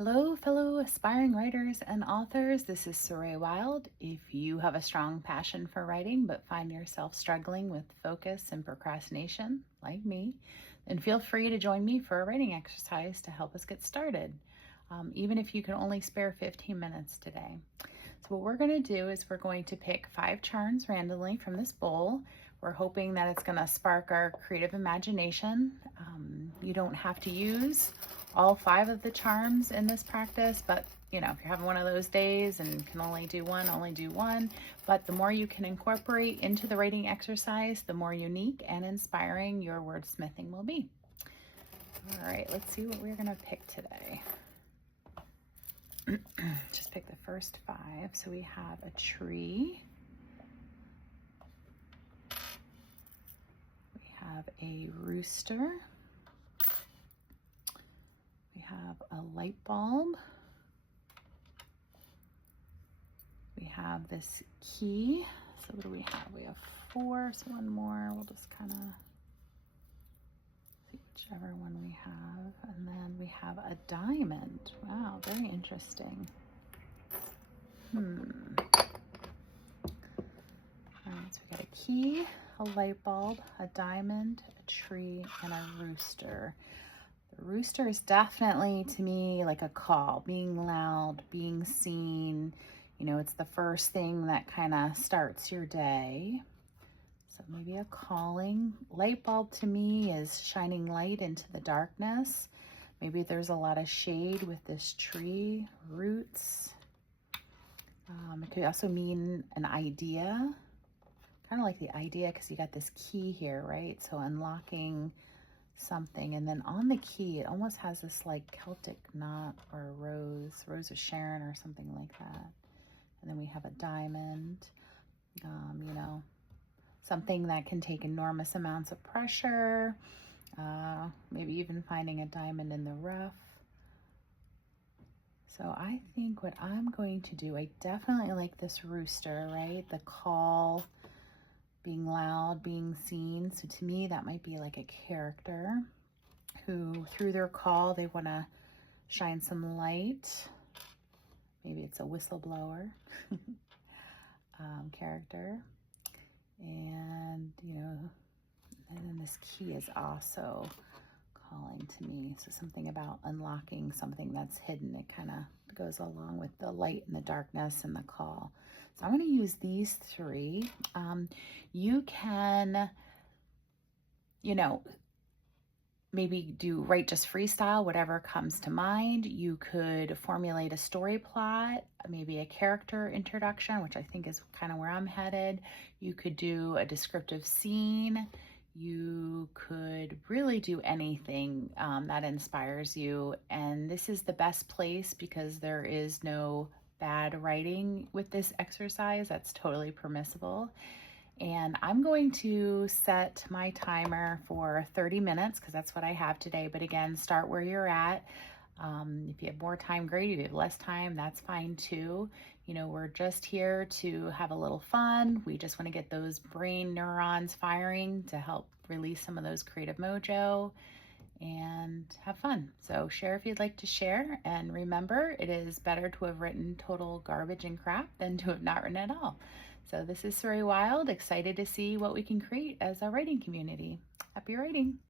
Hello, fellow aspiring writers and authors. This is Saray Wild. If you have a strong passion for writing but find yourself struggling with focus and procrastination, like me, then feel free to join me for a writing exercise to help us get started, even if you can only spare 15 minutes today. So what we're going to do is we're going to pick 5 charms randomly from this bowl. We're hoping that it's going to spark our creative imagination. You don't have to use all 5 of the charms in this practice, but if you're having one of those days and can only do one, only do one. But the more you can incorporate into the writing exercise, the more unique and inspiring your wordsmithing will be. All right, let's see what we're going to pick today. Just pick the first 5. So we have a tree. We have a rooster. We have a light bulb. We have this key. So what do we have? We have 4, so one more. We'll just kind of see whichever one we have. And then we have a diamond. Wow, very interesting. All right, so we got a key, a light bulb, a diamond, a tree, and a rooster. The rooster is definitely, to me, like a call, being loud, being seen. It's the first thing that kind of starts your day. So maybe a calling. Light bulb to me is shining light into the darkness. Maybe there's a lot of shade with this tree, roots. It could also mean an idea, kind of like the idea because you got this key here, right? So unlocking something. And then on the key, it almost has this like Celtic knot or rose of Sharon or something like that. And then we have a diamond, something that can take enormous amounts of pressure, maybe even finding a diamond in the rough. So I think what I'm going to do, I definitely like this rooster, right? The call, being loud, being seen. So to me, that might be like a character who, through their call, they want to shine some light. Maybe it's a whistleblower character. And, and then this key is also calling to me. So something about unlocking something that's hidden. It kind of goes along with the light and the darkness and the call. So I'm going to use these 3. You can, maybe write just freestyle, whatever comes to mind. You could formulate a story plot, maybe a character introduction, which I think is kind of where I'm headed. You could do a descriptive scene. You could really do anything that inspires you. And this is the best place because there is no bad writing with this exercise. That's totally permissible. And I'm going to set my timer for 30 minutes because that's what I have today. But again, start where you're at. If you have more time, great. If you have less time, that's fine too. We're just here to have a little fun. We just want to get those brain neurons firing to help release some of those creative mojo and have fun. So share if you'd like to share. And remember, it is better to have written total garbage and crap than to have not written at all. So this is Saray Wild, excited to see what we can create as a writing community. Happy writing.